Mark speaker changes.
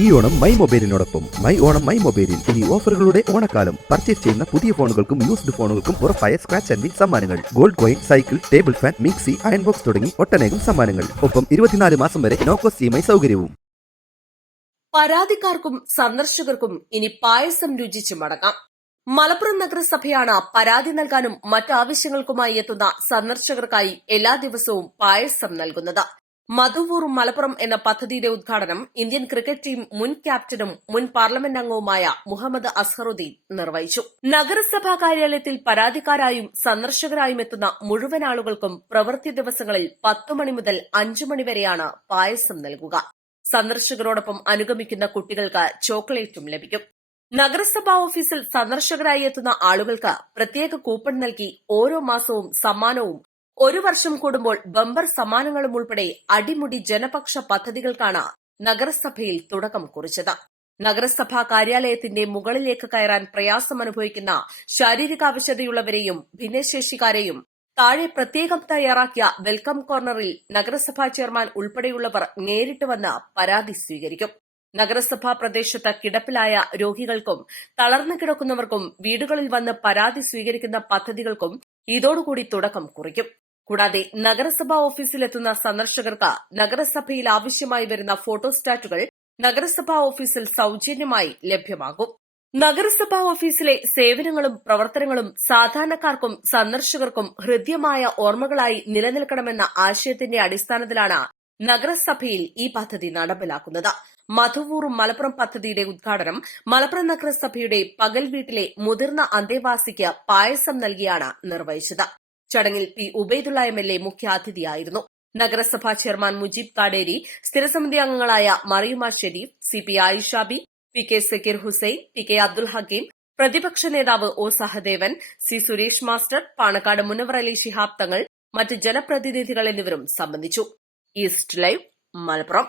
Speaker 1: ഈ ഓണം മൈ മൊബൈലിനോടൊപ്പം my Onam my മൊബൈലിൽ ഇനി ഓഫറുകളുടെ ഓണക്കാലം. പർച്ചേസ് ചെയ്യുന്ന പുതിയ ഫോണുകൾക്കും യൂസ്ഡ് ഫോണുകൾക്കും ഉറപ്പായ സ്ക്രാച്ച് ആൻഡ് സമ്മാനങ്ങൾ. Gold coin cycle table fan mixie iron box തുടങ്ങി ഒട്ടനേകം സമ്മാനങ്ങൾ. ഒപ്പം ഇരുപത്തിനാല് മാസം വരെ നോ കോസ്റ്റ് ഇ സൗകര്യവും.
Speaker 2: പരാതിക്കാർക്കും സന്ദർശകർക്കും ഇനി പായസം രുചിച്ച് മടങ്ങാം. മലപ്പുറം നഗരസഭയാണ് പരാതി നൽകാനും മറ്റ് ആവശ്യങ്ങൾക്കുമായി എത്തുന്ന സന്ദർശകർക്കായി എല്ലാ ദിവസവും പായസം നൽകുന്നത്. മധുവൂർ മലപ്പുറം എന്ന പദ്ധതിയുടെ ഉദ്ഘാടനം ഇന്ത്യൻ ക്രിക്കറ്റ് ടീം മുൻ ക്യാപ്റ്റനും മുൻ പാർലമെന്റ് അംഗവുമായ മുഹമ്മദ് അസ്ഹറുദ്ദീൻ നിർവഹിച്ചു. നഗരസഭാ കാര്യാലയത്തിൽ പരാതിക്കാരായും സന്ദർശകരായും എത്തുന്ന മുഴുവൻ ആളുകൾക്കും പ്രവൃത്തി ദിവസങ്ങളിൽ പത്തു മണി മുതൽ അഞ്ചു മണി വരെയാണ് പായസം നൽകുക. സന്ദർശകരോടൊപ്പം അനുഗമിക്കുന്ന കുട്ടികൾക്ക് ചോക്ലേറ്റും ലഭിക്കും. നഗരസഭാ ഓഫീസിൽ സന്ദർശകരായി എത്തുന്ന ആളുകൾക്ക് പ്രത്യേക കൂപ്പൺ നൽകി ഓരോ മാസവും സമ്മാനവും ഒരു വർഷം കൂടുമ്പോൾ ബമ്പർ സമ്മാനങ്ങളും ഉൾപ്പെടെ അടിമുടി ജനപക്ഷ പദ്ധതികൾക്കാണ് നഗരസഭയിൽ തുടക്കം കുറിച്ചത്. നഗരസഭാ കാര്യാലയത്തിന്റെ മുകളിലേക്ക് കയറാൻ പ്രയാസമനുഭവിക്കുന്ന ശാരീരികാവശ്യതയുള്ളവരെയും ഭിന്നശേഷിക്കാരെയും താഴെ പ്രത്യേകം തയ്യാറാക്കിയ വെൽക്കം കോർണറിൽ നഗരസഭാ ചെയർമാൻ ഉൾപ്പെടെയുള്ളവർ നേരിട്ട് വന്ന് പരാതി സ്വീകരിക്കും. നഗരസഭാ പ്രദേശത്ത് കിടപ്പിലായ രോഗികൾക്കും തളർന്നു കിടക്കുന്നവർക്കും വീടുകളിൽ വന്ന് പരാതി സ്വീകരിക്കുന്ന പദ്ധതികൾക്കും ഇതോടുകൂടി തുടക്കം കുറിക്കും. കൂടാതെ നഗരസഭാ ഓഫീസിലെത്തുന്ന സന്ദർശകർക്ക് നഗരസഭയിൽ ആവശ്യമായി വരുന്ന ഫോട്ടോസ്റ്റാറ്റുകൾ നഗരസഭാ ഓഫീസിൽ സൌജന്യമായി ലഭ്യമാകും. നഗരസഭാ ഓഫീസിലെ സേവനങ്ങളും പ്രവർത്തനങ്ങളും സാധാരണക്കാർക്കും സന്ദർശകർക്കും ഹൃദ്യമായ ഓർമ്മകളായി നിലനിൽക്കണമെന്ന ആശയത്തിന്റെ അടിസ്ഥാനത്തിലാണ് നഗരസഭയിൽ ഈ പദ്ധതി നടപ്പിലാക്കുന്നത്. മധുവൂർ മലപ്പുറം പദ്ധതിയുടെ ഉദ്ഘാടനം മലപ്പുറം നഗരസഭയുടെ പകൽ വീട്ടിലെ മുതിർന്ന അന്തേവാസിക്ക് പായസം നൽകിയാണ് നിർവഹിച്ചത്. ചടങ്ങിൽ P Ubaidulla M L A മുഖ്യാതിഥിയായിരുന്നു. നഗരസഭാ ചെയർമാൻ മുജീബ് കാടേരി സ്ഥിരസമിതി അംഗങ്ങളായ Mariyuma Shareef C P Ayishabi P K Zakir Hussain P K Abdul Hakeem പ്രതിപക്ഷ നേതാവ് O Sahadevan C Suresh master Panakkad Munavar Ali Shihab Thangal മറ്റ് ജനപ്രതിനിധികൾ എന്നിവരും സംബന്ധിച്ചു. East Live Malappuram.